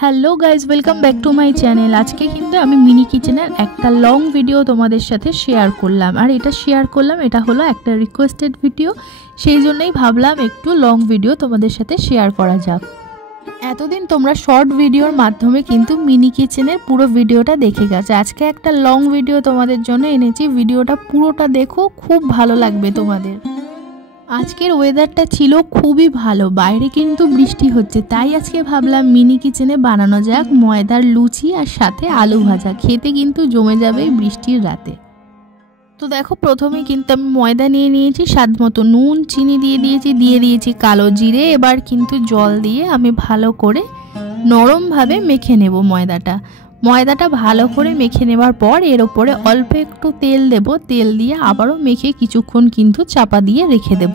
Hello guys, welcome back to my channel. আজকে কিন্তু আমি মিনি কিচেনের একটা লং ভিডিও তোমাদের সাথে শেয়ার করলাম। আর এটা হলো একটা রিকোয়েস্টেড ভিডিও, সেই জন্যই ভাবলাম একটু লং ভিডিও তোমাদের সাথে শেয়ার করা যাক। এতদিন তোমরা শর্ট ভিডিওর মাধ্যমে কিন্তু মিনি কিচেনের পুরো ভিডিওটা দেখে গেছো। আজকে একটা লং ভিডিও তোমাদের জন্য এনেছি, ভিডিওটা পুরোটা দেখো, খুব ভালো লাগবে তোমাদের। আজকের ওয়েদারটা ছিল খুবই ভালো, বাইরে কিন্তু বৃষ্টি হচ্ছে, তাই আজকে ভাবলাম মিনি কিচেনে বানানো যাক ময়দার লুচি আর সাথে আলু ভাজা। খেতে কিন্তু জমে যাবে বৃষ্টির রাতে। তো দেখো, প্রথমে কিন্তু আমি ময়দা নিয়ে নিয়েছি, স্বাদ মতো নুন, চিনি দিয়ে দিয়েছি কালো জিরে। এবার কিন্তু জল দিয়ে আমি ভালো করে নরমভাবে মেখে নেব ময়দাটা ভালো করে মেখে নেবার পর এর ওপরে অল্প একটু তেল দেব। তেল দিয়ে আবারও মেখে কিছুক্ষণ কিন্তু চাপা দিয়ে রেখে দেব।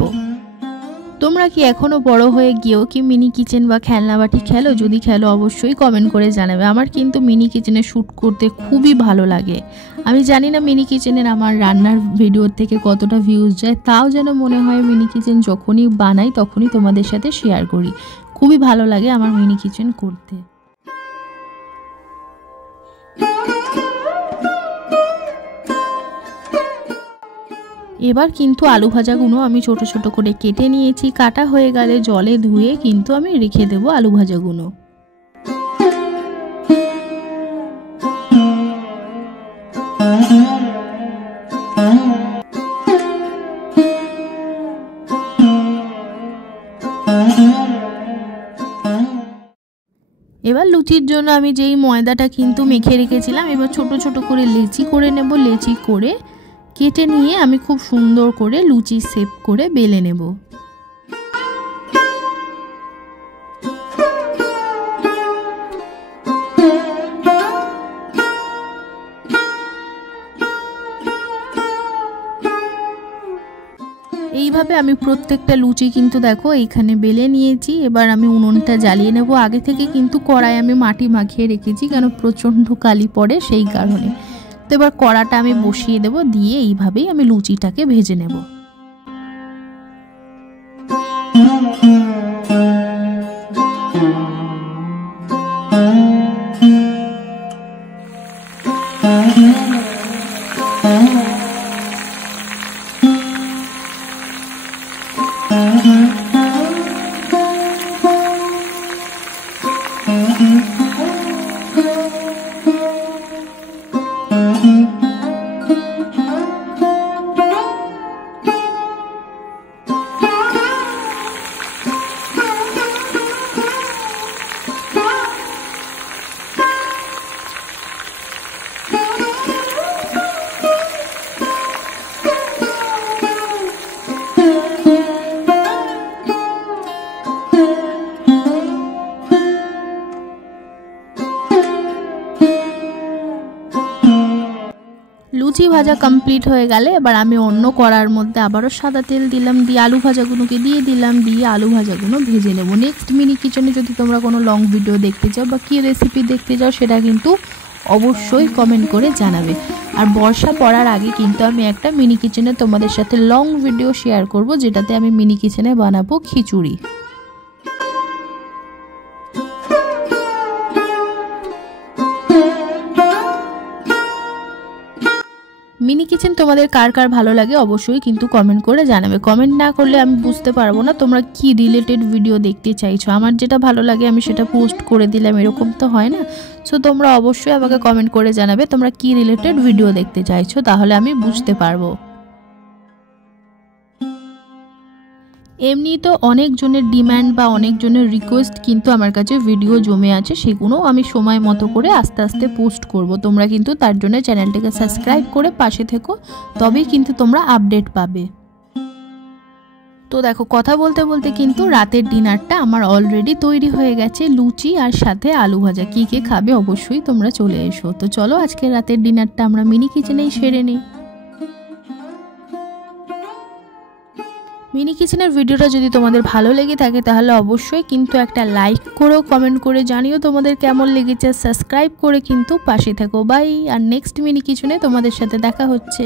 তোমরা কি এখনও বড় হয়ে গিয়েও কি মিনি কিচেন বা খেলনাবাটি খেলো? যদি খেলো অবশ্যই কমেন্ট করে জানাবে। আমার কিন্তু মিনি কিচেনে শ্যুট করতে খুবই ভালো লাগে। আমি জানি না মিনি কিচেনের আমার রান্নার ভিডিওর থেকে কতটা ভিউজ যায়, তাও যেন মনে হয় মিনি কিচেন যখনই বানাই তখনই তোমাদের সাথে শেয়ার করি। খুবই ভালো লাগে আমার মিনি কিচেন করতে। এবার কিন্তু আলু ভাজাগুলো আমি ছোট ছোট করে কেটে নিয়েছি। কাটা হয়ে গেলে জলে ধুয়ে কিন্তু আমি রেখে দেবো আলু ভাজাগুলো। এবার লুচির জন্য আমি যেই ময়দাটা কিন্তু মেখে রেখেছিলাম, এবার ছোট ছোট করে লেচি করে নেব। লেচি করে কেটে নিয়ে আমি খুব সুন্দর করে লুচি শেপ করে বেলে নেব। এইভাবে আমি প্রত্যেকটা লুচি কিন্তু দেখো এইখানে বেলে নিয়েছি। এবার আমি উনুনটা জ্বালিয়ে নেব। আগে থেকে কিন্তু কড়াই আমি মাটি মাখিয়ে রেখেছি, কেন প্রচণ্ড কালি পড়ে সেই কারণে। তো এবার কড়াটা আমি বসিয়ে দেব, দিয়ে এইভাবেই আমি লুচিটাকে ভেজে নেব। লুচি ভাজা কমপ্লিট হয়ে গেলে এবার আমি অন্য কড়ার মধ্যে আবারও সাদা তেল দিলাম, দিয়ে আলু ভাজাগুলোকে দিয়ে দিলাম, দিয়ে আলু ভাজাগুলো ভেজে নেব। নেক্সট মিনি কিচেনে যদি তোমরা কোনো লং ভিডিও দেখতে চাও বা কী রেসিপি দেখতে চাও সেটা কিন্তু অবশ্যই কমেন্ট করে জানাবে। আর বর্ষা পড়ার আগে কিন্তু আমি একটা মিনি কিচেনে তোমাদের সাথে লং ভিডিও শেয়ার করব, যেটাতে আমি মিনি কিচেনে বানাবো খিচুড়ি। মিনি কিচেন তোমাদের কার কার ভালো লাগে অবশ্যই কিন্তু কমেন্ট করে জানাবে। কমেন্ট না করলে আমি বুঝতে পারবো না তোমরা কি রিলেটেড ভিডিও দেখতে চাইছো। আমার যেটা ভালো লাগে আমি সেটা পোস্ট করে দিলাম, এরকম তো হয় না। সো তোমরা অবশ্যই আমাকে কমেন্ট করে জানাবে তোমরা কি রিলেটেড ভিডিও দেখতে চাইছো, তাহলে আমি বুঝতে পারবো। এমনি তো অনেকজনের ডিম্যান্ড বা অনেকজনের রিকোয়েস্ট কিন্তু আমার কাছে ভিডিও জমে আছে, সেগুলো আমি সময় মতো করে আস্তে আস্তে পোস্ট করব। তোমরা কিন্তু তার জন্য চ্যানেলটাকে সাবস্ক্রাইব করে পাশে থেকো, তবেই কিন্তু তোমরা আপডেট পাবে। তো দেখো, কথা বলতে বলতে কিন্তু রাতের ডিনারটা আমার অলরেডি তৈরি হয়ে গেছে। লুচি আর সাথে আলু ভাজা। কে কে খাবে অবশ্যই তোমরা চলে এসো। তো চলো আজকে রাতের ডিনারটা আমরা মিনি কিচেনেই সেরে নিই। মিনি কিচেনের ভিডিওটা যদি তোমাদের ভালো লেগে থাকে তাহলে অবশ্যই কিন্তু একটা লাইক করো, কমেন্ট করে জানিও তোমাদের কেমন লেগেছে। সাবস্ক্রাইব করে কিন্তু পাশে থেকো। বাই। আর নেক্সট মিনি কিচেনে তোমাদের সাথে দেখা হচ্ছে।